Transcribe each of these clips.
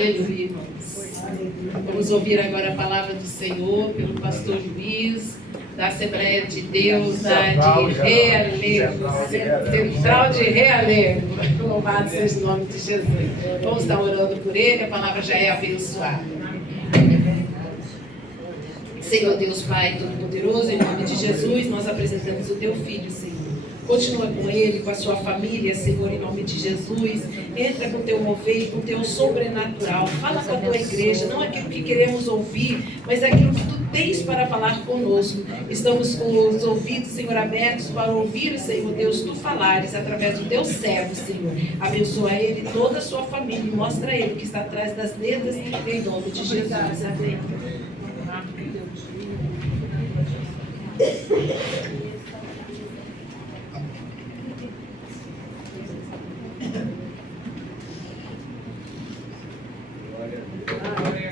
Aleluia, irmãos. Vamos ouvir agora a palavra do Senhor pelo pastor Luiz, da Assembleia de Deus, de Realengo, Central de Realengo. Louvado seja o nome de Jesus. Vamos estar orando por ele, a palavra já é abençoada. Senhor Deus Pai Todo-Poderoso, em nome de Jesus, nós apresentamos o Teu Filho, Senhor. Continua com ele, com a sua família, Senhor, em nome de Jesus. Entra com o Teu mover, com o Teu sobrenatural. Fala com a Tua igreja, não aquilo que queremos ouvir, mas aquilo que Tu tens para falar conosco. Estamos com os ouvidos, Senhor, abertos para ouvir, Senhor Deus, Tu falares através do Teu servo, Senhor. Abençoa ele e toda a sua família e mostra a ele que está atrás das letras, em nome de Jesus. Amém.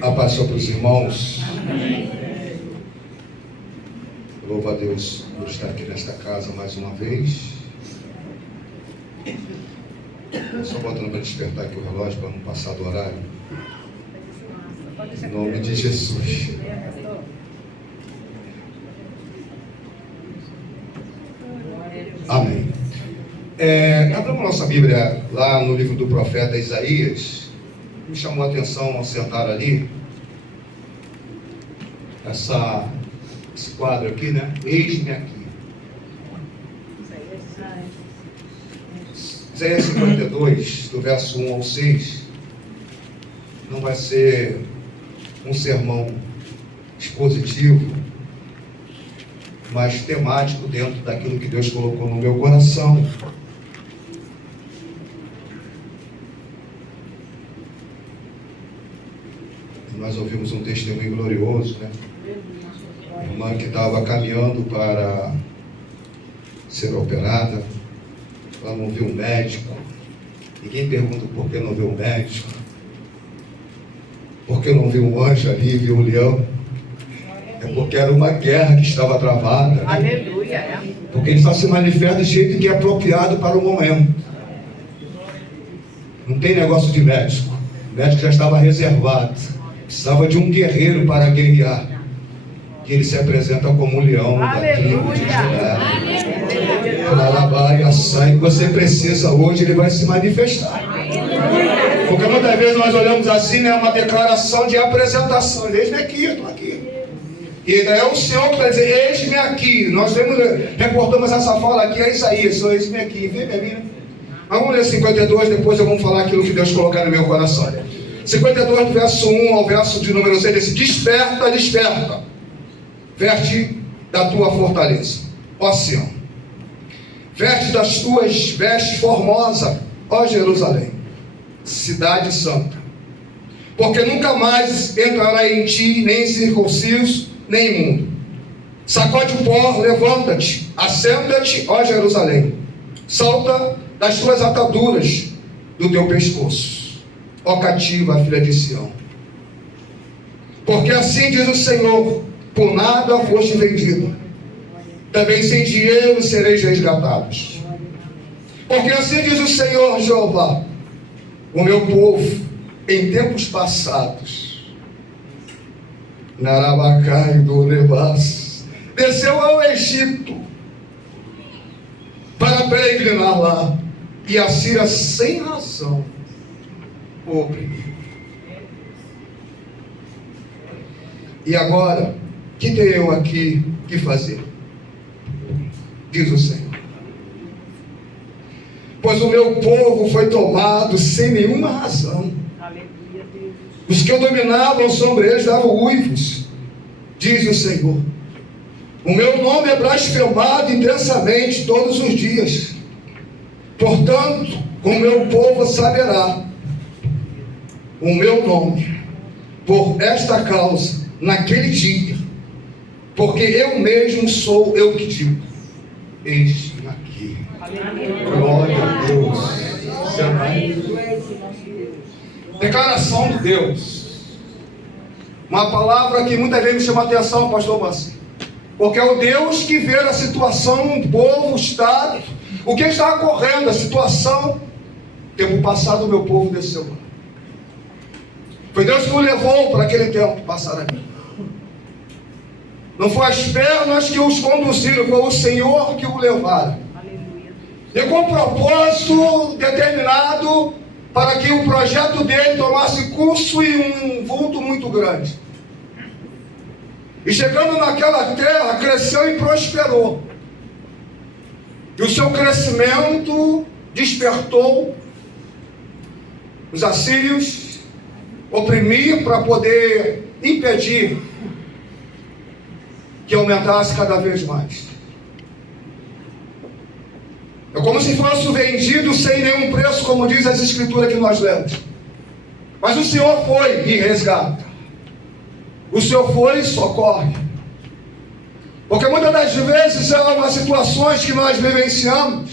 A paz para os irmãos. Louvo a Deus por estar aqui nesta casa mais uma vez. Estou só botando para despertar aqui o relógio para não passar do horário. Em nome de Jesus. Amém. Abramos nossa Bíblia lá no livro do profeta Isaías. Me chamou a atenção ao sentar ali, esse quadro aqui, né? Eis-me aqui. Isaías 52, do verso 1 ao 6, não vai ser um sermão expositivo, mas temático dentro daquilo que Deus colocou no meu coração. Nós ouvimos um testemunho glorioso, né? Uma irmã que estava caminhando para ser operada, ela não viu um médico. Ninguém pergunta por que não viu um médico, por que não viu um anjo ali, viu um leão. É porque era uma guerra que estava travada, né? Aleluia. Porque ele só se manifesta do jeito que é apropriado para o momento. Não tem negócio de médico. O médico já estava reservado. Precisava de um guerreiro para guerrear. E ele se apresenta como um leão da tribo de Judá. E você precisa hoje, ele vai se manifestar. Porque muitas vezes nós olhamos assim, né? Uma declaração de apresentação. Eis-me aqui, eu estou aqui. E é o Senhor que vai dizer, eis-me aqui. Nós reportamos essa fala aqui a Isaías, eis-me aqui. Vem, minha Bíblia. Vamos ler 52, depois eu vou falar aquilo que Deus colocar no meu coração. 52, do verso 1 ao verso de número 6, diz: desperta, desperta, verte da tua fortaleza, ó Sião, verte das tuas vestes formosa, ó Jerusalém, cidade santa, porque nunca mais entrará em ti nem circunciso, nem imundo. Sacode o pó, levanta-te, assenta-te, ó Jerusalém, salta das tuas ataduras do teu pescoço, ó cativa, filha de Sião. Porque assim diz o Senhor: por nada foste vendido, também sem dinheiro sereis resgatados. Porque assim diz o Senhor Jeová: o meu povo, em tempos passados, Narabacai do Nebas, desceu ao Egito para peregrinar lá, e a Síria sem razão o oprimiu. E agora, que tenho eu aqui que fazer? Diz o Senhor. Pois o meu povo foi tomado sem nenhuma razão. Os que eu dominavam sobre eles davam uivos, diz o Senhor. O meu nome é blasfemado intensamente todos os dias. Portanto, o meu povo saberá o meu nome por esta causa naquele dia, porque eu mesmo sou eu que digo: eis-me aqui. Glória a Deus. Declaração de Deus. Uma palavra que muitas vezes me chama a atenção, pastor Bassi, porque é o Deus que vê a situação, o povo, o estado, o que está ocorrendo, a situação. Tempo passado o meu povo desceu lá. Foi Deus que o levou para aquele tempo passar ali. Não foi as pernas que os conduziram, foi o Senhor que o levaram. E com um propósito determinado para que o projeto dele tomasse curso e um vulto muito grande. E chegando naquela terra, cresceu e prosperou. E o seu crescimento despertou os assírios, oprimir para poder impedir que aumentasse cada vez mais. É como se fosse vendido sem nenhum preço, como diz as escrituras que nós lemos. Mas o Senhor foi e resgata. O Senhor foi e socorre. Porque muitas das vezes há umas situações que nós vivenciamos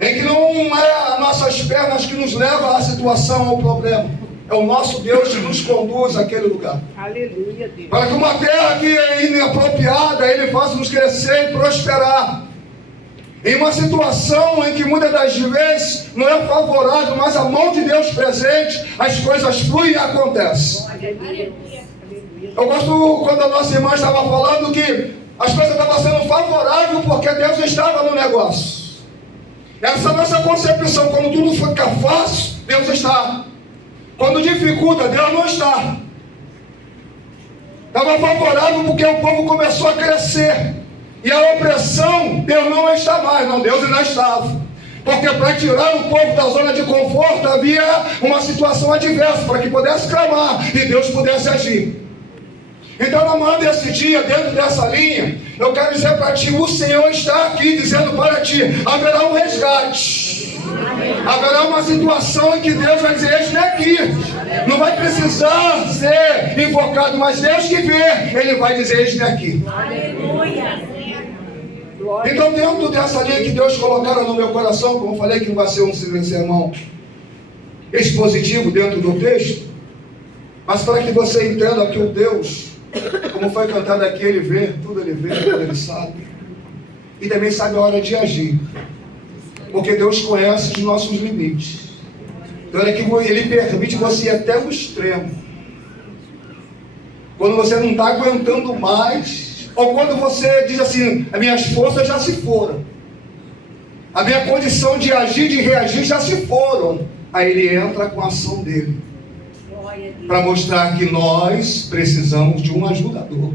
em que não é as nossas pernas que nos levam à situação, ao problema. É o nosso Deus que nos conduz àquele lugar. Aleluia, Deus. Para que uma terra que é inapropriada, Ele faça nos crescer e prosperar. Em uma situação em que muitas das vezes não é favorável, mas a mão de Deus presente, as coisas fluem e acontecem. Eu gosto quando a nossa irmã estava falando que as coisas estavam sendo favoráveis porque Deus estava no negócio. Essa é a nossa concepção. Quando tudo fica fácil, Deus está. Quando dificulta, Deus não está. Estava favorável porque o povo começou a crescer. E a opressão, Deus não está mais. Não, Deus ainda estava. Porque para tirar o povo da zona de conforto, havia uma situação adversa, para que pudesse clamar e Deus pudesse agir. Então, na manhã desse dia, dentro dessa linha, eu quero dizer para ti, o Senhor está aqui dizendo para ti, haverá um resgate. Haverá uma situação em que Deus vai dizer, eis-me aqui. Não vai precisar ser invocado, mas Deus que vê, Ele vai dizer, eis-me aqui. Então, dentro dessa linha que Deus colocaram no meu coração, como eu falei que não vai ser um sermão expositivo dentro do texto, mas para que você entenda que o Deus, como foi cantado aqui, Ele vê, tudo Ele sabe. E também sabe a hora de agir. Porque Deus conhece os nossos limites. Então é que Ele permite você ir até o extremo. Quando você não está aguentando mais, ou quando você diz assim, as minhas forças já se foram. A minha condição de agir, de reagir já se foram. Aí Ele entra com a ação dEle. Para mostrar que nós precisamos de um ajudador.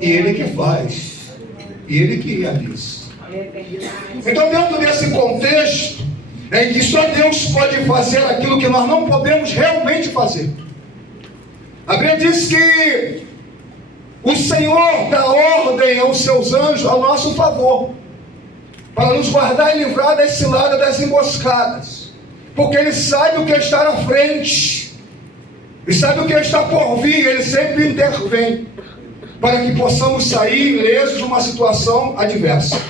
E Ele que faz. E Ele que realiza. Então, dentro desse contexto, em que só Deus pode fazer aquilo que nós não podemos realmente fazer. A Bíblia diz que o Senhor dá ordem aos seus anjos ao nosso favor, para nos guardar e livrar das ciladas, das emboscadas. Porque Ele sabe o que está à frente. E sabe o que está por vir, Ele sempre intervém, para que possamos sair ilesos de uma situação adversa.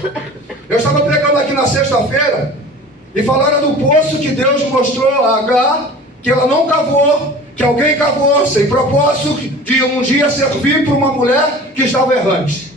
Eu estava pregando aqui na sexta-feira, e falaram do poço que Deus mostrou a Agar, que ela não cavou, que alguém cavou, sem propósito de um dia servir para uma mulher que estava errante.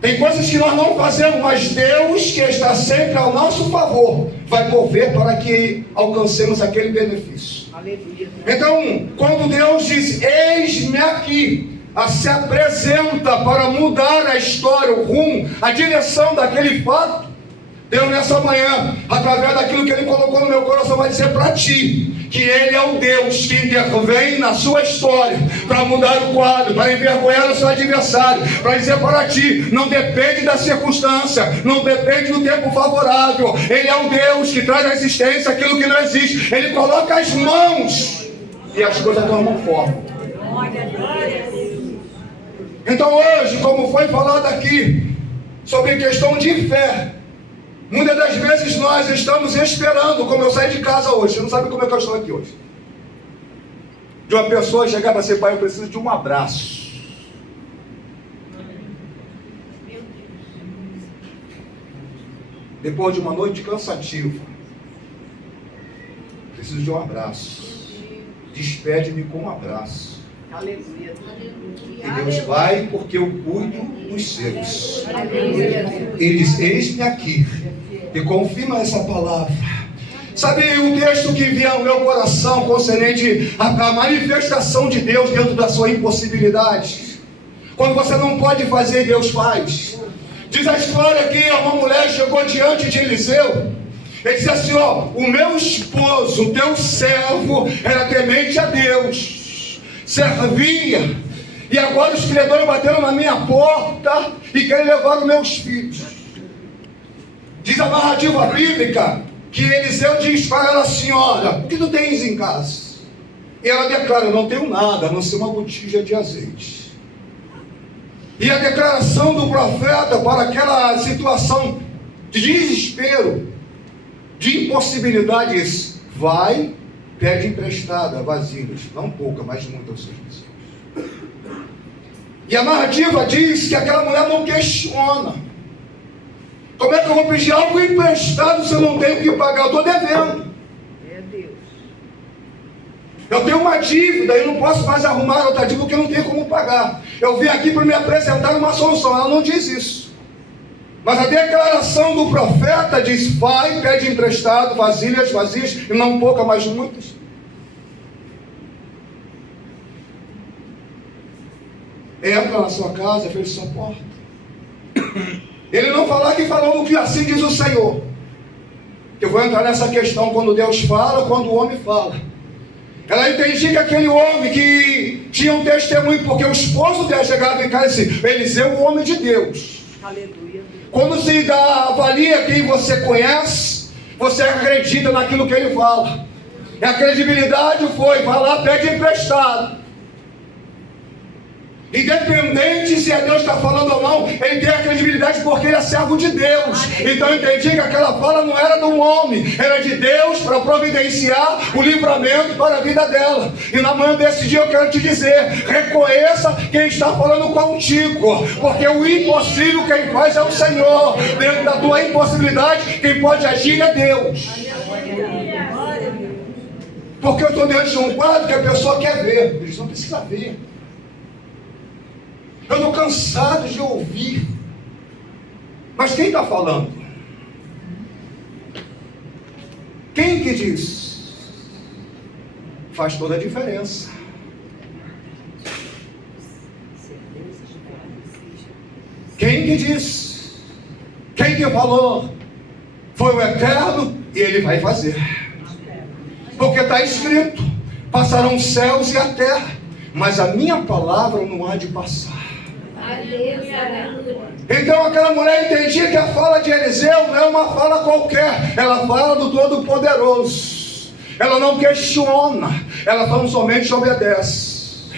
Tem coisas que nós não fazemos, mas Deus, que está sempre ao nosso favor, vai mover para que alcancemos aquele benefício. Aleluia. Então, quando Deus diz, eis-me aqui, se apresenta para mudar a história, o rumo, a direção daquele fato, Deus nessa manhã, através daquilo que Ele colocou no meu coração, vai dizer para ti, que Ele é o Deus que intervém na sua história, para mudar o quadro, para envergonhar o seu adversário, para dizer para ti, não depende da circunstância, não depende do tempo favorável, Ele é o Deus que traz à existência aquilo que não existe, Ele coloca as mãos, e as coisas tomam forma. Então hoje, como foi falado aqui, sobre questão de fé, muitas das vezes nós estamos esperando, como eu saí de casa hoje, você não sabe como é que eu estou aqui hoje, de uma pessoa chegar para ser pai, eu preciso de um abraço. Depois de uma noite cansativa, preciso de um abraço. Despede-me com um abraço. Aleluia. E Deus vai porque eu cuido dos seus. Ele diz, eis-me aqui. E confirma essa palavra. Sabe o texto que vinha no meu coração concernente à manifestação de Deus dentro da sua impossibilidade? Quando você não pode fazer, Deus faz. Diz a história que uma mulher chegou diante de Eliseu. Ele disse assim, ó, o meu esposo, o teu servo, era temente a Deus, servia, e agora os credores bateram na minha porta e querem levar os meus filhos. Diz a narrativa bíblica que Eliseu diz para ela assim, olha, o que tu tens em casa? E ela declara, eu não tenho nada, a não ser uma botija de azeite. E a declaração do profeta para aquela situação de desespero, de impossibilidades, vai, pede emprestada, vasilhas, não pouca, mas muita aos seus vizinhos. E a narrativa diz que aquela mulher não questiona. Como é que eu vou pedir algo emprestado se eu não tenho o que pagar? Eu estou devendo. Eu tenho uma dívida e não posso mais arrumar outra dívida porque eu não tenho como pagar. Eu vim aqui para me apresentar uma solução. Ela não diz isso. Mas a declaração do profeta diz, vai, pede emprestado, vasilhas vazias, e não pouca, mas muitas. Entra na sua casa, fecha sua porta. Ele não falar que falou no que assim diz o Senhor. Eu vou entrar nessa questão quando Deus fala, quando o homem fala. Ela entendia que aquele homem que tinha um testemunho, porque o esposo dela chegava em casa e disse, Eliseu, o homem de Deus. Aleluia. Quando se avalia quem você conhece, você acredita naquilo que ele fala. E a credibilidade foi, vai lá, pede emprestado. Independente se é Deus que está falando ou não, ele tem a credibilidade porque ele é servo de Deus. Então eu entendi que aquela fala não era de um homem, era de Deus para providenciar o livramento para a vida dela. E na manhã desse dia eu quero te dizer, reconheça quem está falando contigo, porque o impossível quem faz é o Senhor. Dentro da tua impossibilidade, quem pode agir é Deus. Porque eu estou diante de um quadro que a pessoa quer ver, eles não precisam ver. Eu estou cansado de ouvir. Mas quem está falando? Quem que diz? Faz toda a diferença. Quem que diz? Quem que falou? Foi o Eterno e Ele vai fazer. Porque está escrito, passarão os céus e a terra, mas a minha palavra não há de passar. Então aquela mulher entendia que a fala de Eliseu não é uma fala qualquer, ela fala do Todo-Poderoso. Ela não questiona, ela tão somente obedece.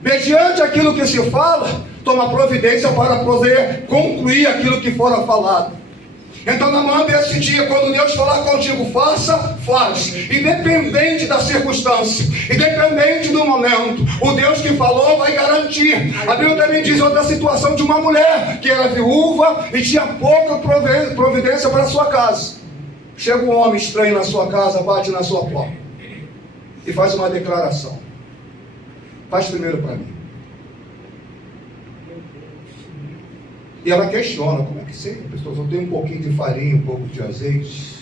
Mediante aquilo que se fala, toma providência para poder concluir aquilo que fora falado. Então na manhã desse dia, quando Deus falar contigo, faça, faz, independente da circunstância, independente do momento, o Deus que falou vai garantir. A Bíblia também diz outra situação de uma mulher que era viúva e tinha pouca providência para a sua casa. Chega um homem estranho na sua casa, bate na sua porta e faz uma declaração. Faz primeiro para mim. E ela questiona, como é que sei? Pessoal, só tem um pouquinho de farinha, um pouco de azeite.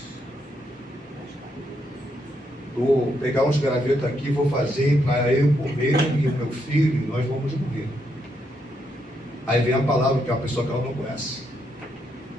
Vou pegar uns gravetos aqui, vou fazer para eu comer e o meu filho, e nós vamos morrer. Aí vem a palavra que é uma pessoa que ela não conhece.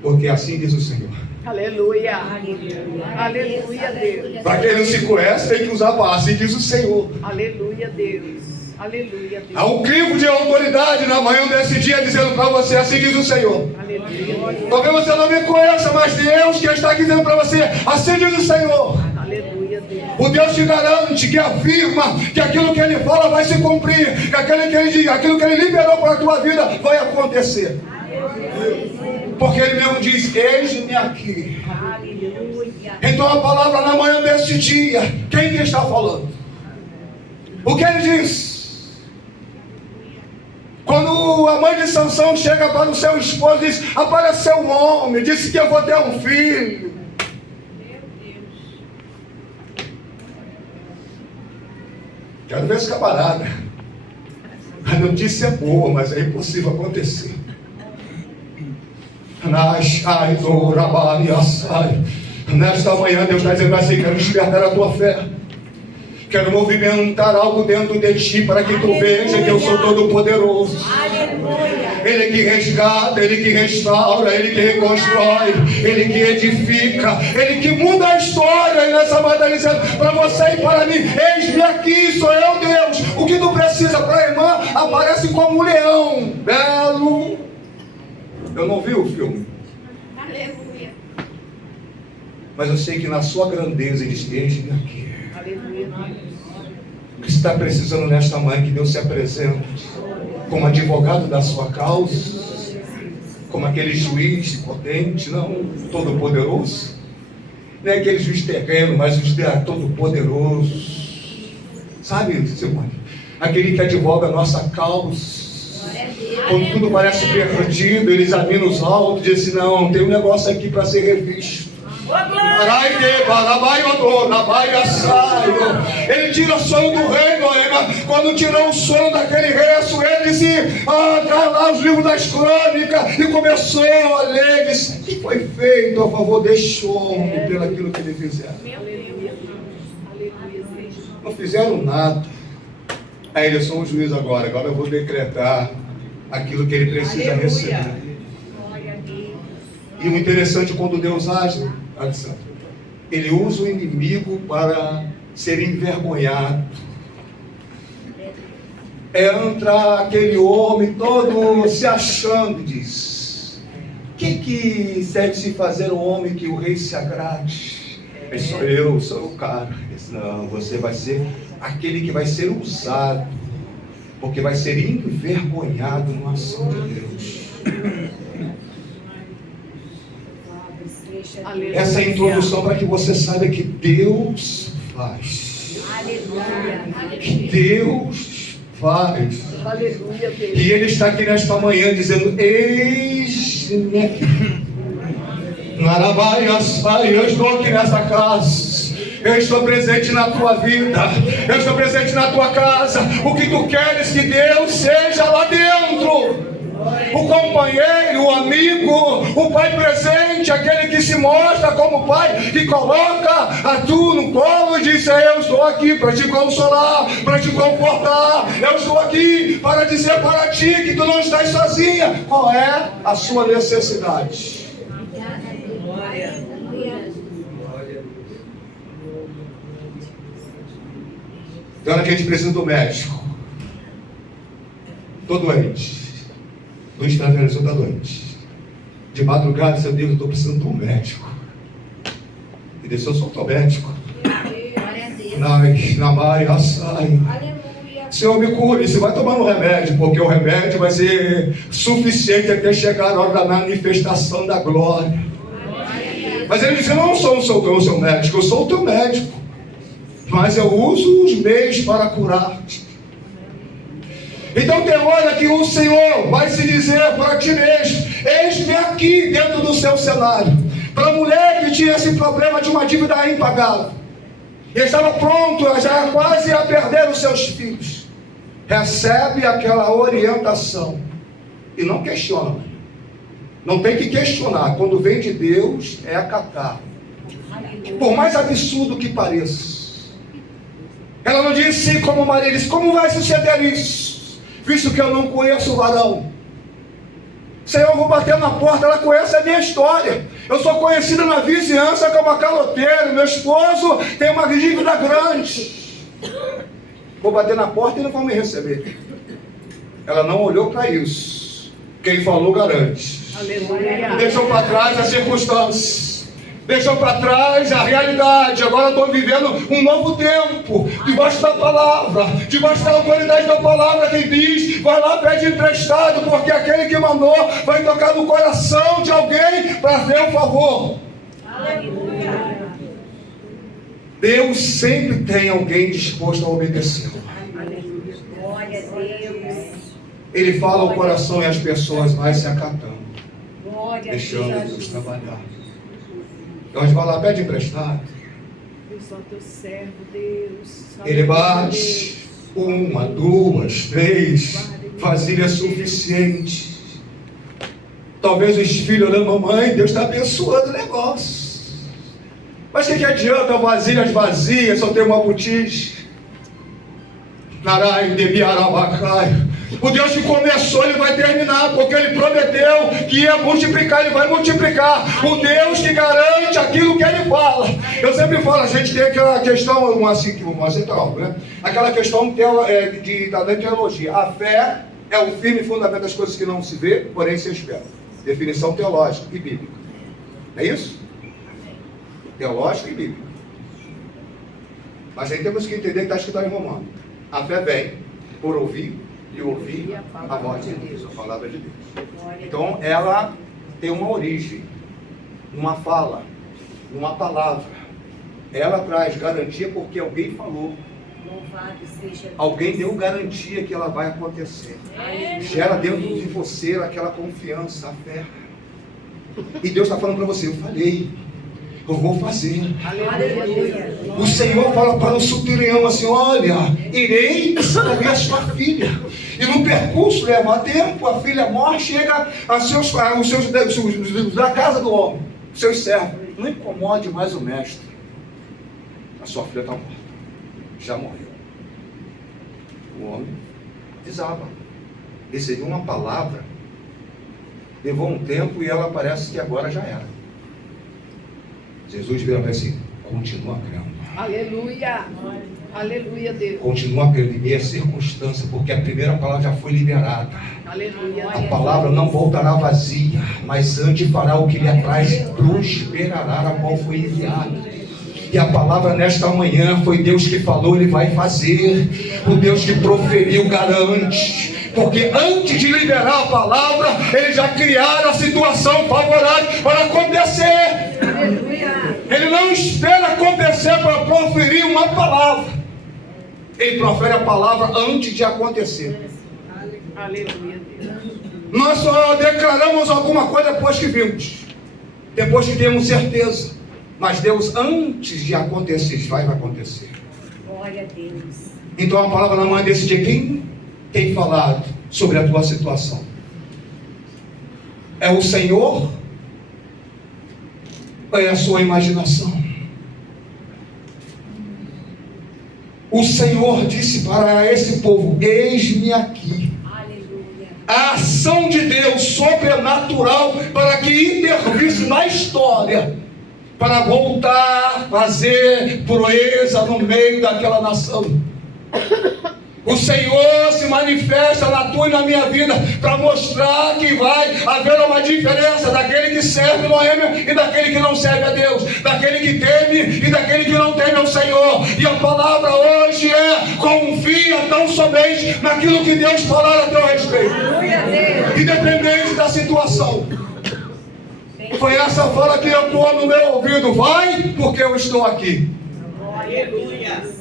Porque assim diz o Senhor. Aleluia. Aleluia, Deus. Para quem não se conhece, tem que usar a palavra, assim diz o Senhor. Aleluia, Deus. Aleluia, Deus. Há um crivo de autoridade na manhã desse dia dizendo para você, assim diz o Senhor. Aleluia. Talvez você não me conheça, mas Deus que está aqui dizendo para você, assim diz o Senhor. Aleluia, Deus. O Deus te garante, que afirma que aquilo que Ele fala vai se cumprir, que aquilo que Ele liberou para a tua vida vai acontecer. Porque Ele mesmo diz, eis-me aqui. Aleluia. Então a palavra na manhã deste dia, quem que está falando? O que Ele diz? Quando a mãe de Sansão chega para o seu esposo e diz, apareceu um homem, disse que eu vou ter um filho. Quero ver esse camarada. A notícia é boa, mas é impossível acontecer. Nesta manhã Deus está dizendo assim: quero despertar a tua fé. Quero movimentar algo dentro de ti para que tu veja que eu sou todo poderoso. Ele que resgata, Ele que restaura, Ele que reconstrói, Ele que edifica, Ele que muda a história. E nessa manhã está dizendo para você e para mim: eis-me aqui, sou eu, Deus. O que tu precisa para a irmã aparece como um leão, belo. Eu não vi o filme. Aleluia. Mas eu sei que na sua grandeza Ele diz: eis-me aqui. Aleluia. O que você está precisando nesta manhã? Que Deus se apresente como advogado da sua causa, como aquele juiz potente, não, todo-poderoso. Não é aquele juiz terreno, mas o juiz todo-poderoso. Sabe, Simone? Aquele que advoga a nossa causa. Quando tudo parece perdido, Ele examina os autos e diz assim: não, tem um negócio aqui para ser revisto. Ele tira o sono do reino. Quando tirou o sono daquele resto, ele disse: traz lá os livros das crônicas. E começou a ler. Disse: o que foi feito a favor deste homem pelo aquilo que ele fizeram? Não fizeram nada. Aí eles são o juiz agora. Agora eu vou decretar aquilo que ele precisa receber. E o interessante, quando Deus age, Ele usa o inimigo para ser envergonhado. Entra aquele homem todo se achando, diz: o que deve se fazer um homem que o rei se agrade? Sou eu, sou o cara. Diz: não, você vai ser aquele que vai ser usado, porque vai ser envergonhado na ação de Deus. Essa é a introdução para que você saiba que Deus faz. Que Deus faz. E Ele está aqui nesta manhã dizendo: eis-me aqui. Eu estou aqui nessa casa. Eu estou presente na tua vida. Eu estou presente na tua casa. O que tu queres que Deus seja lá dentro? O companheiro, o amigo, o pai presente, aquele que se mostra como pai, que coloca a tu no colo e diz: eu estou aqui para te consolar, para te confortar. Eu estou aqui para dizer para ti que tu não estás sozinha. Qual é a sua necessidade? Tem hora que a gente precisa do médico. Estou doente. Luiz Traversou está doente. De madrugada, seu Deus, eu estou precisando de um médico. E deixou eu sou o médico. Senhor, me cure. Você vai tomando remédio, porque o remédio vai ser suficiente até chegar a hora da manifestação da glória. Mas ele disse: eu não sou o seu médico, eu sou o teu médico. Mas eu uso os meios para curar-te. Então tem hora que o Senhor vai se dizer para ti mesmo: eis-me aqui dentro do seu cenário. Para a mulher que tinha esse problema de uma dívida impagável, e estava pronto, já quase a perder os seus filhos, recebe aquela orientação e não questiona. Não tem que questionar. Quando vem de Deus, é acatar. Por mais absurdo que pareça. Ela não disse como Maria, disse: como vai suceder isso? Visto que eu não conheço o varão. Senhor, eu vou bater na porta. Ela conhece a minha história. Eu sou conhecida na vizinhança como a caloteira. Meu esposo tem uma dívida grande. Vou bater na porta e não vão me receber. Ela não olhou para isso. Quem falou garante. Aleluia. Deixou para trás as circunstâncias. Deixou para trás a realidade. Agora estou vivendo um novo tempo, debaixo da palavra, debaixo da autoridade da palavra. Quem diz: vai lá, pede emprestado, porque aquele que mandou vai tocar no coração de alguém para ter um favor. Aleluia. Deus sempre tem alguém disposto a obedecer. Aleluia. Glória a Deus. Ele fala ao coração e as pessoas vai se acatando, Glória a deixando Deus. Deus trabalhar. Então a gente vai lá, pede emprestado. Só teu servo, Deus. Ele bate, 1, 2, 3, vasilha suficiente. Talvez os filhos olhando: mamãe, Deus está abençoando o negócio. Mas o que adianta vasilhas vazias, só ter uma botija? Narai, debiarabacai. O Deus que começou, Ele vai terminar, porque Ele prometeu que ia multiplicar, Ele vai multiplicar. O Deus que garante aquilo que Ele fala. Eu sempre falo, a gente tem aquela questão, né? Aquela questão da teologia. A fé é o firme fundamento das coisas que não se vê, porém se espera. Definição teológica e bíblica. É isso? Teológica e bíblica. Mas aí temos que entender que está escrito em Romano. A fé vem por ouvir e ouvir a voz de Deus, a palavra de Deus. Então ela tem uma origem, numa fala, numa palavra. Ela traz garantia porque alguém falou. Alguém deu garantia que ela vai acontecer. Gera dentro de você aquela confiança, a fé. E Deus está falando para você, eu falei. Eu vou fazer. Aleluia. O Senhor fala para o centurião assim: olha, irei salvar a sua filha. E no percurso leva tempo, a filha morre, chega da casa do homem, seus servos. Não incomode mais o mestre. A sua filha está morta. Já morreu. O homem desaba. Recebeu uma palavra. Levou um tempo e ela parece que agora já era. Jesus vira para assim: continua crendo. Aleluia. Aleluia, Deus. Continua crendo em meia circunstância, porque a primeira palavra já foi liberada. Aleluia. A palavra não voltará vazia, mas antes fará o que lhe apraz e prosperará a qual foi enviada. E a palavra nesta manhã foi Deus que falou, Ele vai fazer. O Deus que proferiu garante. Porque antes de liberar a palavra, Ele já criaram a situação favorável para acontecer. Aleluia. Ele não espera acontecer para proferir uma palavra. Ele profere a palavra antes de acontecer. Aleluia, Deus. Nós só declaramos alguma coisa depois que vimos. Depois que temos certeza. Mas Deus, antes de acontecer, vai acontecer. Glória a Deus. Então a palavra na manhã desse dia, quem tem falado sobre a tua situação? É o Senhor? Ou é a sua imaginação? O Senhor disse para esse povo: eis-me aqui. Aleluia. A ação de Deus sobrenatural para que intervisse na história, para voltar, fazer proeza no meio daquela nação. O Senhor se manifesta na tua e na minha vida para mostrar que vai haver uma diferença daquele que serve Noêmia e daquele que não serve a Deus, daquele que teme e daquele que não teme ao Senhor. E a palavra hoje é: confia tão somente naquilo que Deus falar a teu respeito, independente da situação. Foi essa fala que ecoou no meu ouvido: vai, porque eu estou aqui. Aleluia.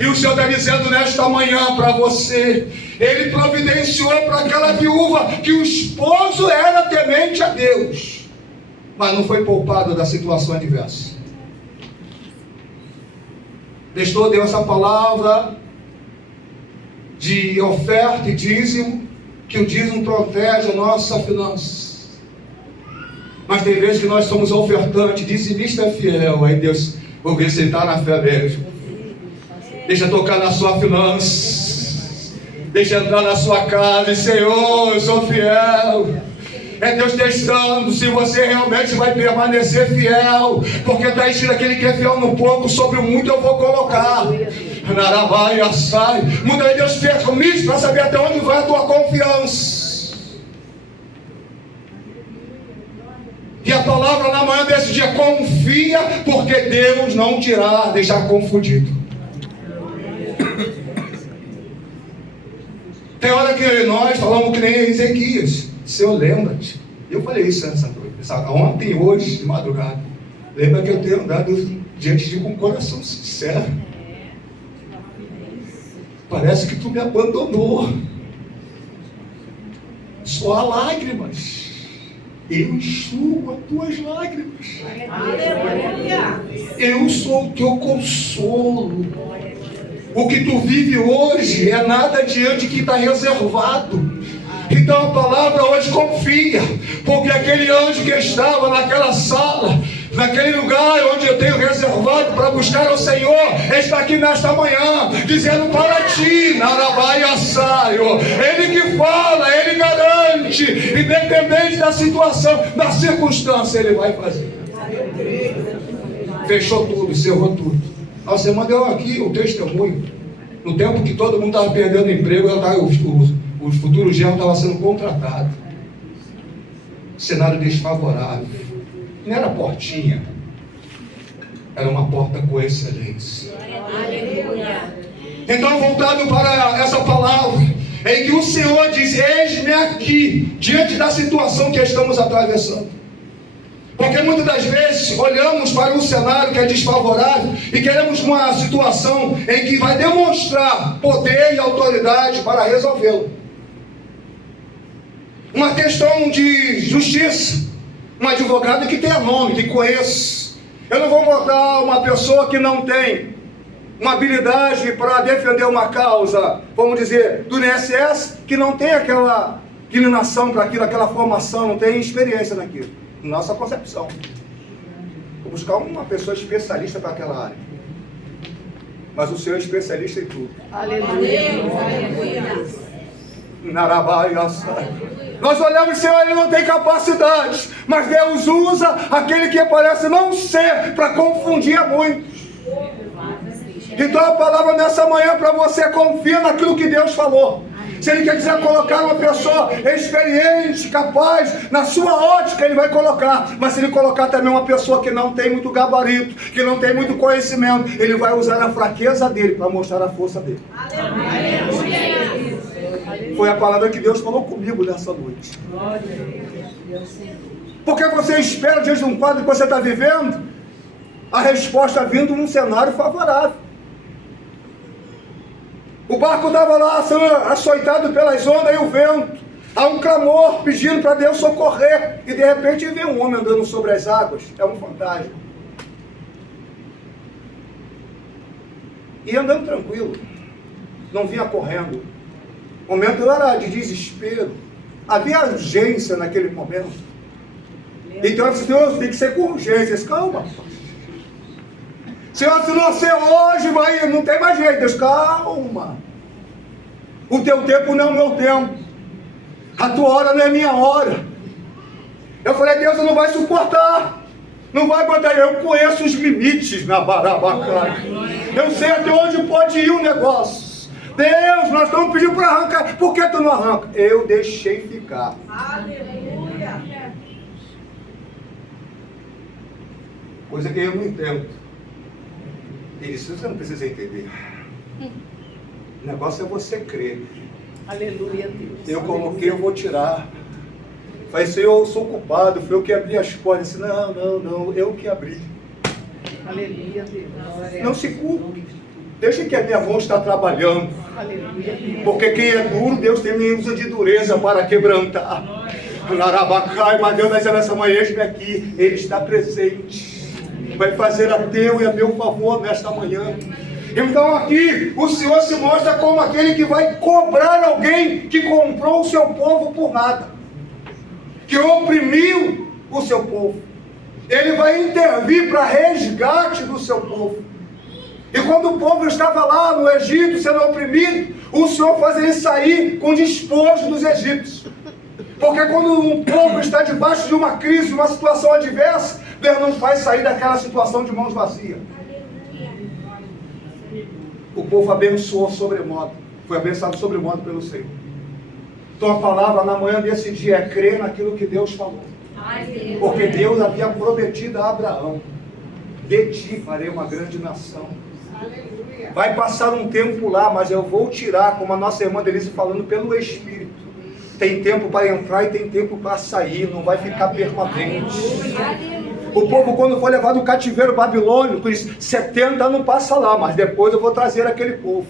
E o Senhor está dizendo nesta manhã para você: Ele providenciou para aquela viúva que o esposo era temente a Deus, mas não foi poupado da situação adversa. Destou Deus essa palavra de oferta e dízimo, que o dízimo protege a nossa finança. Mas tem vezes que nós somos ofertantes, dizimista fiel. Aí Deus, vou ver se ele está na fé mesmo. Deixa tocar na sua finança. Deixa entrar na sua casa e: Senhor, eu sou fiel. É Deus testando se você realmente vai permanecer fiel. Porque está escrito: aquele que é fiel no pouco, sobre o muito eu vou colocar. Narabai, assai. Muitas vezes Deus permite para saber até onde vai a tua confiança. E a palavra na manhã desse dia: confia, porque Deus não te irá deixar confundido. Tem hora que nós falamos que nem Ezequias: Senhor, lembra-te. Eu falei isso nessa noite, ontem e hoje de madrugada. Lembra que eu tenho andado diante de um coração sincero. Parece que tu me abandonou. Só há lágrimas. Eu enxugo as tuas lágrimas. Aleluia. Eu sou o teu consolo. O que tu vive hoje é nada diante que está reservado. Então a palavra hoje confia, porque aquele anjo que estava naquela sala, naquele lugar onde eu tenho reservado para buscar o Senhor, está aqui nesta manhã, dizendo para ti, Narabai Assaio, Ele que fala, Ele garante, independente da situação, da circunstância, Ele vai fazer. Fechou tudo, encerrou tudo. A semana deu aqui o testemunho, no tempo que todo mundo estava perdendo emprego, os futuros genros estavam sendo contratados. Cenário desfavorável. Não era portinha, era uma porta com excelência. Então, voltado para essa palavra, em que o Senhor diz: eis-me aqui, diante da situação que estamos atravessando. Porque muitas das vezes olhamos para um cenário que é desfavorável e queremos uma situação em que vai demonstrar poder e autoridade para resolvê-lo. Uma questão de justiça. Um advogado que tenha nome, que conheça. Eu não vou botar uma pessoa que não tem uma habilidade para defender uma causa, vamos dizer, do INSS, que não tem aquela inclinação para aquilo, aquela formação, não tem experiência naquilo. Nossa concepção. Vou buscar uma pessoa especialista para aquela área. Mas o Senhor é especialista em tudo. Aleluia. Nós olhamos, Senhor, ele não tem capacidade, mas Deus usa aquele que parece não ser para confundir a muitos. Então a palavra nessa manhã para você: confia naquilo que Deus falou. Se Ele quiser colocar uma pessoa experiente, capaz, na sua ótica Ele vai colocar. Mas se Ele colocar também uma pessoa que não tem muito gabarito, que não tem muito conhecimento, Ele vai usar a fraqueza dele para mostrar a força dele. Foi a palavra que Deus falou comigo nessa noite. Porque você espera diante de um quadro que você está vivendo, a resposta vindo num cenário favorável. O barco estava lá sendo açoitado pelas ondas e o vento. Há um clamor pedindo para Deus socorrer. E de repente vem um homem andando sobre as águas. É um fantasma. E andando tranquilo. Não vinha correndo. O momento era de desespero. Havia urgência naquele momento. Então eu disse: Deus, tem que ser com urgência. Calma. Senhor, se não ser hoje, vai, não tem mais jeito. Deus, calma. O teu tempo não é o meu tempo. A tua hora não é a minha hora. Eu falei: Deus, não vai suportar. Não vai aguentar. Eu conheço os limites na Barabacá. Eu sei até onde pode ir o negócio. Deus, nós estamos pedindo para arrancar. Por que tu não arranca? Eu deixei ficar. Aleluia. Coisa que eu não entendo. Ele disse: você não precisa entender. O negócio é você crer. Aleluia, Deus. Eu coloquei, eu vou tirar. Falei: Senhor, eu sou culpado, foi eu que abri as portas. Disse: não, eu que abri. Aleluia, Deus. Não se culpe. Deixa que a minha mão está trabalhando. Aleluia. Porque quem é duro, Deus tem usa de dureza para quebrantar. Narabacai, mas Deus vai dizer nessa manhã: eis-me aqui, Ele está presente. Vai fazer a teu e a meu favor nesta manhã. Então aqui o Senhor se mostra como aquele que vai cobrar alguém que comprou o seu povo por nada, que oprimiu o seu povo. Ele vai intervir para resgate do seu povo. E quando o povo estava lá no Egito sendo oprimido, o Senhor faz ele sair com despojo dos egípcios. Porque quando um povo está debaixo de uma crise, de uma situação adversa, Deus não faz sair daquela situação de mãos vazias. O povo abençoou sobremodo. Foi abençoado sobremodo pelo Senhor. Então a palavra na manhã desse dia é crer naquilo que Deus falou. Porque Deus havia prometido a Abraão: de ti farei uma grande nação. Vai passar um tempo lá, mas eu vou tirar, como a nossa irmã Denise falando, pelo Espírito. Tem tempo para entrar e tem tempo para sair, não vai ficar permanente. O povo, quando for levado do cativeiro babilônico, diz: 70 não passa lá, mas depois eu vou trazer aquele povo.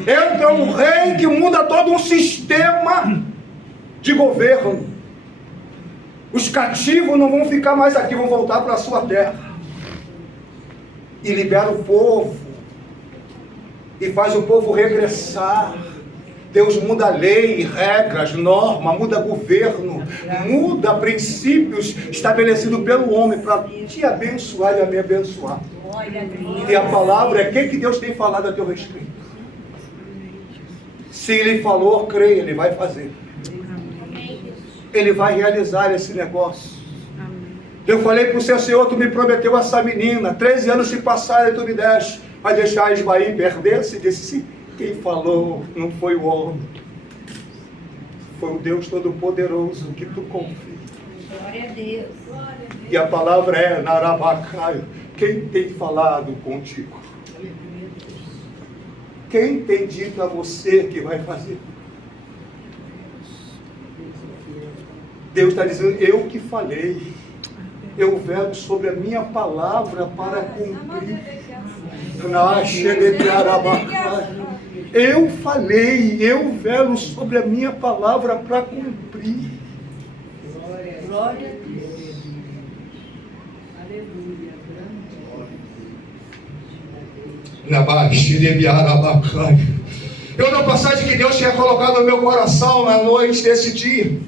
Entra um rei que muda todo um sistema de governo. Os cativos não vão ficar mais aqui, vão voltar para a sua terra. E libera o povo. E faz o povo regressar. Deus muda lei, regras, norma, muda governo, muda princípios estabelecidos pelo homem para te abençoar e a me abençoar. E a palavra é o que Deus tem falado a teu respeito. Se Ele falou, creia, Ele vai fazer. Ele vai realizar esse negócio. Eu falei para o Senhor, tu me prometeu essa menina, 13 anos se passaram e tu me deste. Vai deixar Ismael perder-se? Disse sim. Quem falou não foi o homem, foi o Deus Todo-Poderoso que tu confia. Glória a Deus. E a palavra é Narabacaio. Quem tem falado contigo? Quem tem dito a você que vai fazer? Deus está dizendo, eu que falei. Eu velo sobre a minha palavra para cumprir. Eu falei, eu velo sobre a minha palavra para cumprir. Glória a Deus. Aleluia. E outra passagem que Deus tinha colocado no meu coração na noite desse dia.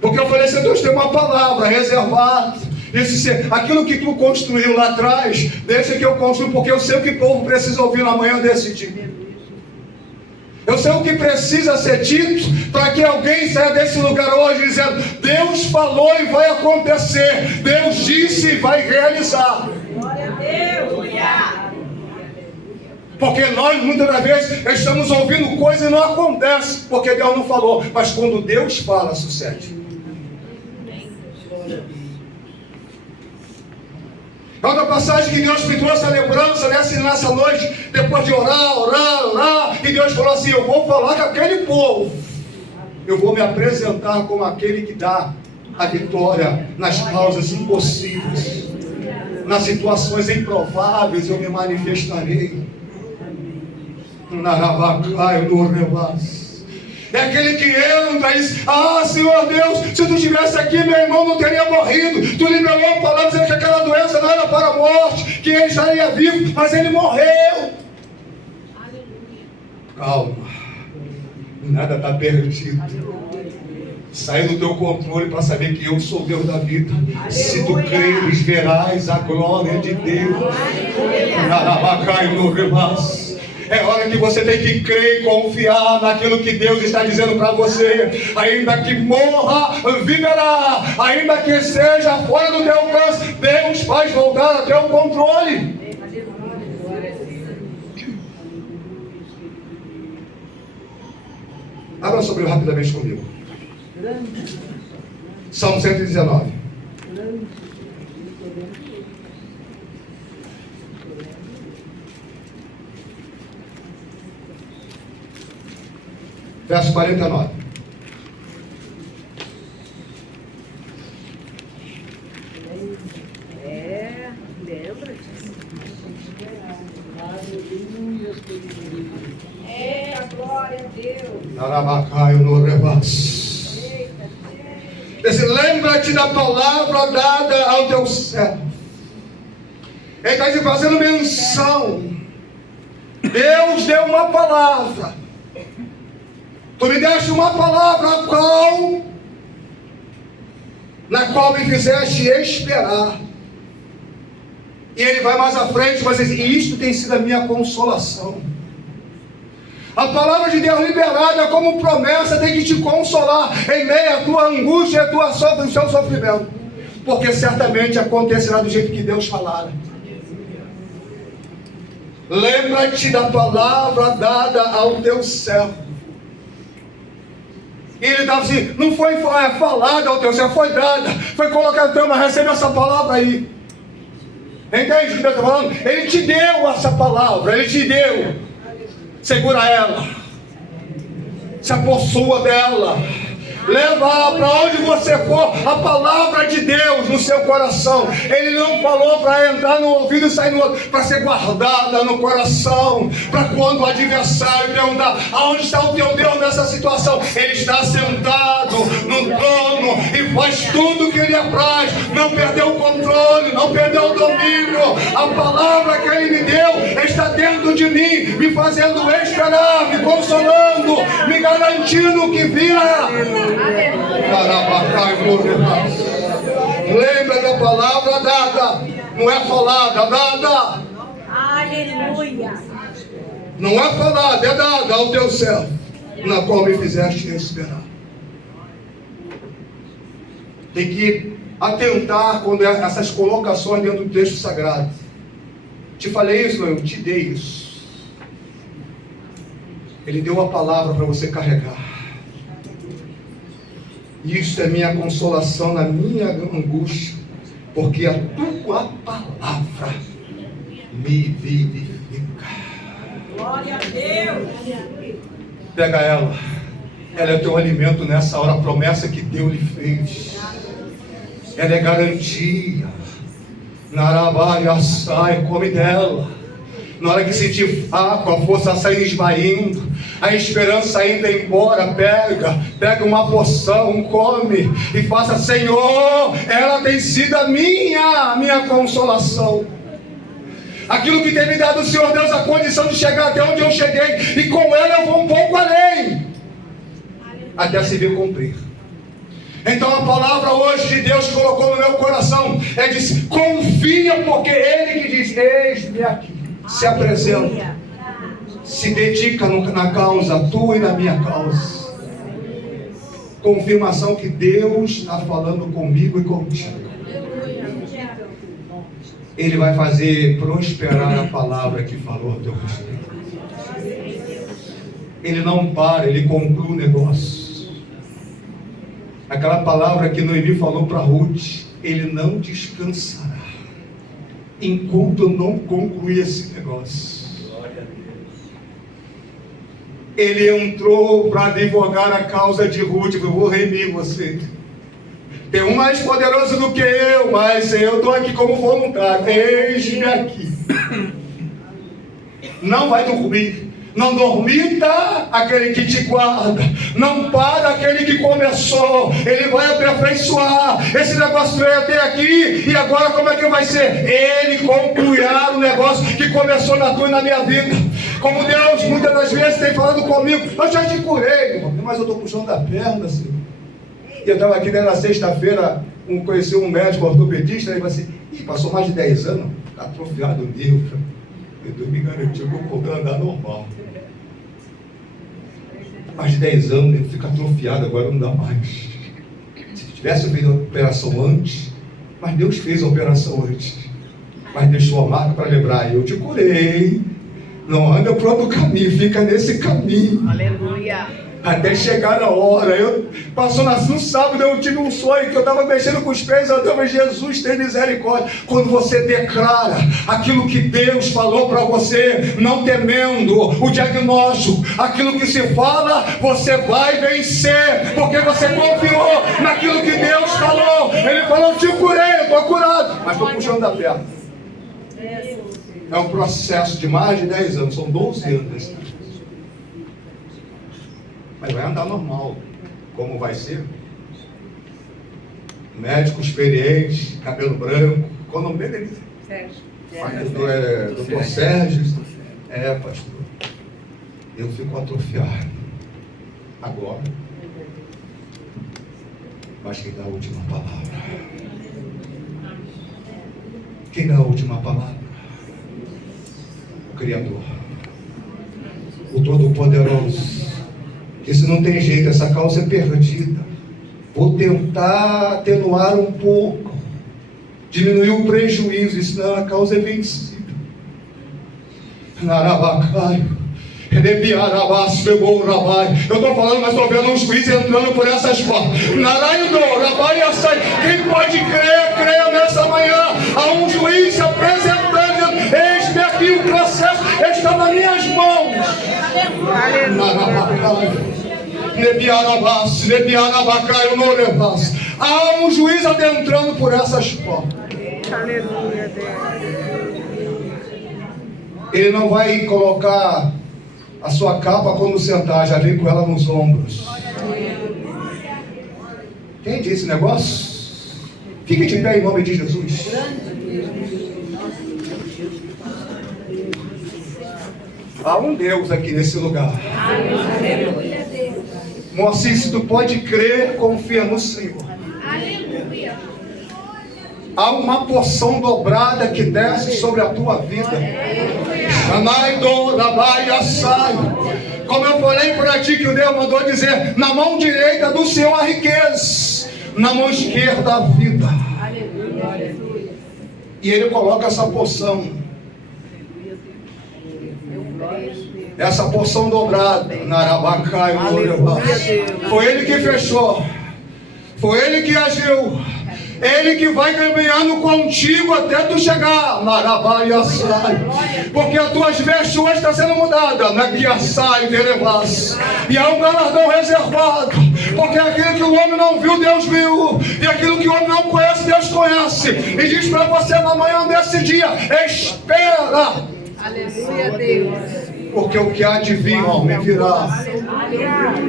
Porque eu falei assim, Deus tem uma palavra reservada. Disse, aquilo que tu construiu lá atrás, deixa que eu construo, porque eu sei o que o povo precisa ouvir na manhã desse dia. Eu sei o que precisa ser dito para que alguém saia desse lugar hoje dizendo, Deus falou e vai acontecer, Deus disse e vai realizar. Glória a Deus. Porque nós muitas das vezes estamos ouvindo coisas e não acontece, porque Deus não falou, mas quando Deus fala, sucede. Outra passagem que Deus me trouxe a lembrança nessa noite, depois de orar, e Deus falou assim, eu vou falar com aquele povo, eu vou me apresentar como aquele que dá a vitória nas causas impossíveis, nas situações improváveis eu me manifestarei. É aquele que entra e diz, Senhor Deus, se tu estivesse aqui, meu irmão não teria morrido. Tu liberou a palavra dizendo que aquela doença não era para a morte, que ele estaria vivo, mas ele morreu. Calma, nada está perdido. Sai do teu controle para saber que eu sou Deus da vida. Se tu creres, verás a glória de Deus. É hora que você tem que crer e confiar naquilo que Deus está dizendo para você. Ainda que morra, viverá. Ainda que seja fora do teu alcance, Deus faz voltar a teu controle. Abra sobre rapidamente comigo. Salmo 119. Verso 49. Lembra disso? A glória a Deus. Narabacaio no rebas. Lembra-te da palavra dada ao teu servo. Ele está te fazendo menção. Deus deu uma palavra. Tu me deste uma palavra na qual me fizeste esperar. E ele vai mais à frente, mas e isto tem sido a minha consolação. A palavra de Deus liberada como promessa tem que te consolar em meio à tua angústia e ao seu sofrimento. Porque certamente acontecerá do jeito que Deus falara. Lembra-te da palavra dada ao teu servo. E ele estava assim, não foi falada ao teu servo, foi dada, foi colocada, então, mas recebe essa palavra aí. Entende o que Deus está falando? Ele te deu essa palavra, ele te deu. Segura ela, se apossua dela, leva para onde você for a palavra de Deus no seu coração. Ele não falou para entrar no ouvido e sair no outro, para ser guardada no coração, para quando o adversário perguntar, aonde está o teu Deus nessa situação? Ele está sentado no trono e faz tudo o que ele apraz, não perdeu o controle, não perdeu o domínio. A palavra que Ele me deu está dentro de mim, me fazendo esperar, me consolando, me garantindo que virá. Lembra da palavra dada, não é falada, dada. Aleluia. Não é falada, é dada ao teu servo, na qual me fizeste esperar. Tem que atentar quando essas colocações dentro do texto sagrado. Te falei isso, eu te dei isso. Ele deu a palavra para você carregar. Isso é minha consolação na minha angústia, porque a tua palavra me vivifica. Glória a Deus. Pega ela. Ela é teu alimento nessa hora, a promessa que Deus lhe fez. Ela é garantia. Narabaia, sai, come dela. Na hora que sentir fraco, a força sai esvaindo, a esperança ainda embora, pega uma porção, come e faça: Senhor, ela tem sido a minha consolação. Aquilo que tem me dado o Senhor Deus a condição de chegar até onde eu cheguei, e com ela eu vou um pouco além, até se ver cumprir. Então a palavra hoje de Deus colocou no meu coração, diz: confia, porque Ele que diz: eis-me aqui. Se apresenta, se dedica na causa, tua e na minha causa. Confirmação que Deus está falando comigo e contigo. Ele vai fazer prosperar a palavra que falou a teu respeito. Ele não para, ele conclui o negócio. Aquela palavra que Noemi falou para Ruth: ele não descansará enquanto eu não concluir esse negócio. Ele entrou para advogar a causa de Ruth. Eu vou remir você. Tem um mais poderoso do que eu, mas eu estou aqui como voluntário. Eis-me aqui. Não vai dormir. Não dormita aquele que te guarda. Não para aquele que começou. Ele vai aperfeiçoar. Esse negócio veio até aqui, e agora como é que vai ser? Ele concluirá o negócio que começou na tua e na minha vida. Como Deus muitas das vezes tem falado comigo: eu já te curei, irmão, mas eu estou puxando a perna, Senhor. E eu estava aqui na sexta-feira, conheci um médico ortopedista, e ele falou assim: passou mais de 10 anos, atrofiado o nervo. Deus me garantiu que eu vou voltar a andar normal. Mais de 10 anos, ele fica atrofiado, agora não dá mais. Se tivesse feito a operação antes, mas Deus fez a operação antes, mas deixou a marca para lembrar: eu te curei. Não anda para outro caminho, fica nesse caminho. Aleluia. Até chegar a hora. Passou no sábado, eu tive um sonho que eu estava mexendo com os pés, eu dava: Jesus, tem misericórdia. Quando você declara aquilo que Deus falou para você, não temendo o diagnóstico, aquilo que se fala, você vai vencer, porque você confiou naquilo que Deus falou. Ele falou: te curei, eu estou curado, mas estou puxando da perna. É um processo de mais de 10 anos, são 12 anos. Mas vai andar normal. Como vai ser? Médico experiente, cabelo branco. Qual o nome dele? Sérgio. Doutor Sérgio. Pastor. Eu fico atrofiado. Agora. Mas quem dá a última palavra? Quem dá a última palavra? O Criador. O Todo-Poderoso. Que se não tem jeito, essa causa é perdida. Vou tentar atenuar um pouco, diminuir o prejuízo, senão a causa é vencida. Narabacaio, eu estou falando, mas estou vendo um juiz entrando por essas portas. Quem pode crer, creia nessa manhã. Há um juiz se apresentando. Eis-me aqui, o processo está nas minhas mãos. Há um juiz adentrando por essas portas. Aleluia, Deus. Ele não vai colocar a sua capa quando sentar, já vem com ela nos ombros. Quem disse esse negócio? Fique de pé em nome de Jesus. Há um Deus aqui nesse lugar. Moacir, se tu pode crer, confia no Senhor. Há uma porção dobrada que desce sobre a tua vida. Como eu falei para ti, que o Deus mandou dizer: na mão direita do Senhor a riqueza, na mão esquerda a vida. E Ele coloca essa porção, dobrada na Arabacai. Foi Ele que fechou, foi Ele que agiu, Ele que vai caminhando contigo até tu chegar na Arabaiaçai. Porque as tuas vestes hoje estão sendo mudadas na Guiaçai de Erevás. E há um galardão reservado. Porque aquilo que o homem não viu, Deus viu. E aquilo que o homem não conhece, Deus conhece. E diz para você na manhã desse dia: espera. Aleluia, Deus. Porque o que há de vir, homem, virá.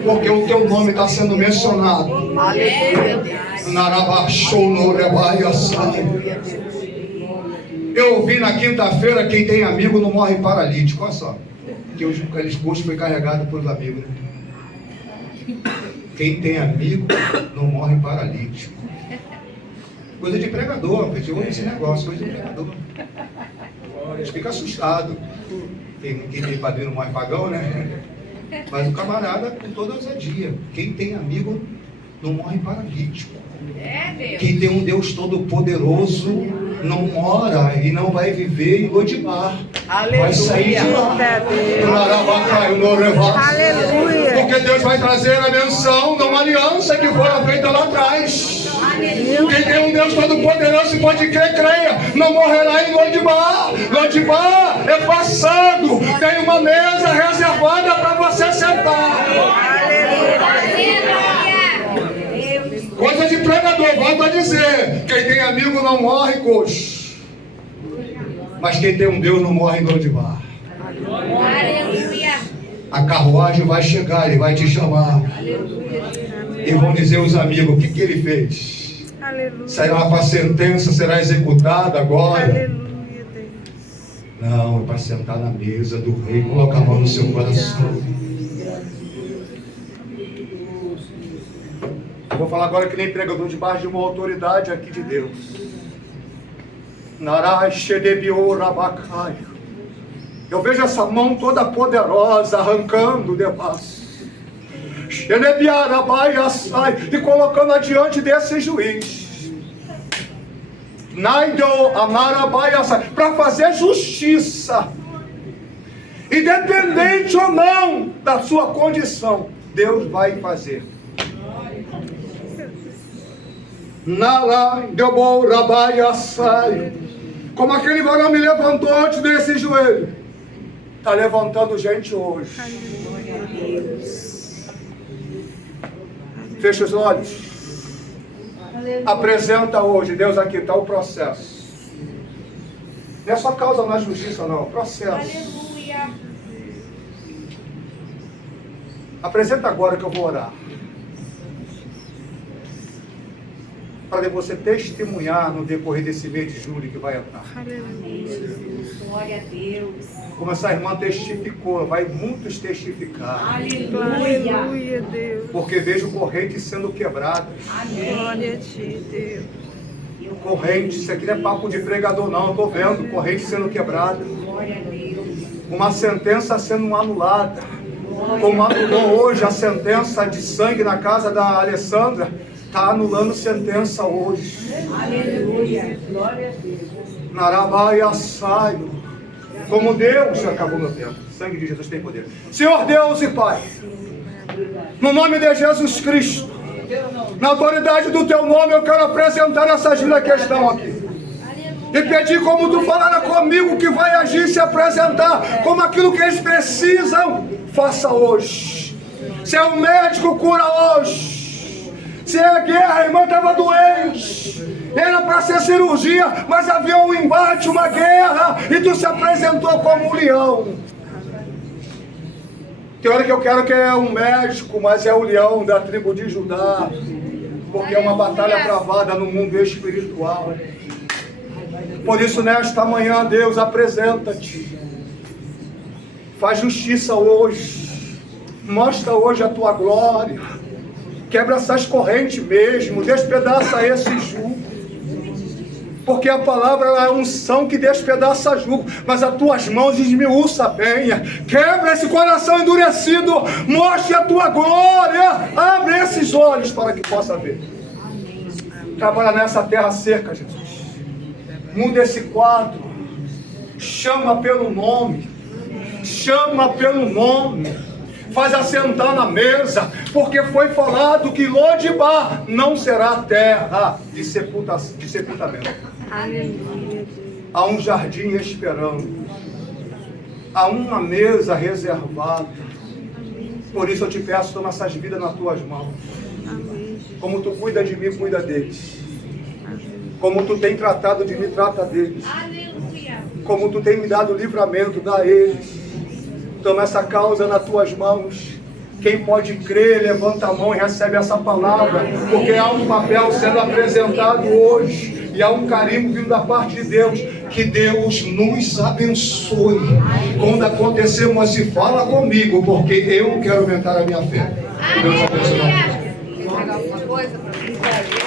Porque o teu nome está sendo mencionado. Eu ouvi na quinta-feira: quem tem amigo não morre paralítico. Olha só, que aqueles postos foi carregado por amigos, né? Quem tem amigo não morre paralítico. Coisa de pregador, a gente ouve esse negócio, coisa de pregador. A gente fica assustado. Quem tem padrinho não morre pagão, né? Mas o camarada, com toda ousadia: quem tem amigo não morre paralítico. Quem tem um Deus todo-poderoso não mora e não vai viver em Lodibar. Vai sair de lá. Aleluia. Porque Deus vai trazer a menção de uma aliança que fora feita lá atrás. Quem tem um Deus todo-poderoso e pode crer, creia, não morrerá em Lodibar. Lodibar é passado. Tem uma mesa reservada para você sentar. Coisa de pregador, volto a dizer: quem tem amigo não morre, coxo. Mas quem tem um Deus não morre em Lodibar. A carruagem vai chegar, Ele vai te chamar. E vão dizer os amigos: o que ele fez? Sairá para a sentença, será executada agora. Não, é para sentar na mesa do rei, colocar a mão no seu coração. Eu vou falar agora que nem pregador, debaixo de uma autoridade aqui de Deus. Eu vejo essa mão toda poderosa arrancando debaixo e colocando adiante desse juiz para fazer justiça, independente ou não da sua condição. Deus vai fazer. Como aquele varão me levantou antes desse joelho, está levantando gente hoje. Fecha os olhos. Apresenta hoje. Deus, aqui está o processo. Não é só causa na justiça, não. Processo. Apresenta agora que eu vou orar. Para você testemunhar no decorrer desse mês de julho que vai entrar. Glória a Deus. Como essa irmã testificou, vai muitos testificar. Aleluia, Deus. Porque vejo correntes sendo quebradas. Glória a ti, Deus. Correntes, isso aqui não é papo de pregador não, eu estou vendo correntes sendo quebradas. Glória a Deus. Uma sentença sendo anulada. Como anulou hoje a sentença de sangue na casa da Alessandra, está anulando sentença hoje. Aleluia. Glória a Deus. Narabaia saio. Como Deus, acabou meu tempo. O sangue de Jesus tem poder. Senhor Deus e Pai, no nome de Jesus Cristo, na autoridade do teu nome, eu quero apresentar essas vidas que estão aqui. E pedir, como tu falaram comigo, que vai agir e se apresentar como aquilo que eles precisam, faça hoje. Se é um médico, cura hoje. Se é a guerra, a irmã estava doente, era para ser cirurgia, mas havia um embate, uma guerra, e tu se apresentou como um leão. Tem hora que eu quero que é um médico, mas é o leão da tribo de Judá, porque é uma batalha travada no mundo espiritual. Por isso, nesta manhã, Deus, apresenta-te. Faz justiça hoje. Mostra hoje a tua glória. Quebra essas correntes mesmo. Despedaça esse jugo. Porque a palavra é a unção que despedaça jugo. Mas as tuas mãos esmiuça bem. Quebra esse coração endurecido. Mostre a tua glória. Abre esses olhos para que possa ver. Trabalha nessa terra seca, Jesus. Muda esse quadro. Chama pelo nome. Chama pelo nome. Faz assentar na mesa, porque foi falado que Lodibar não será terra de sepultamento. Aleluia. Há um jardim esperando. Há uma mesa reservada. Por isso eu te peço, toma essas vidas nas tuas mãos. Como tu cuida de mim, cuida deles. Como tu tem tratado de mim, trata deles. Como tu tem me dado livramento, dá a eles. Toma essa causa nas tuas mãos. Quem pode crer, levanta a mão e recebe essa palavra. Porque há um papel sendo apresentado hoje. E há um carimbo vindo da parte de Deus. Que Deus nos abençoe. Quando acontecer uma se fala comigo, porque eu quero aumentar a minha fé. Deus abençoe. Alguma coisa para mim?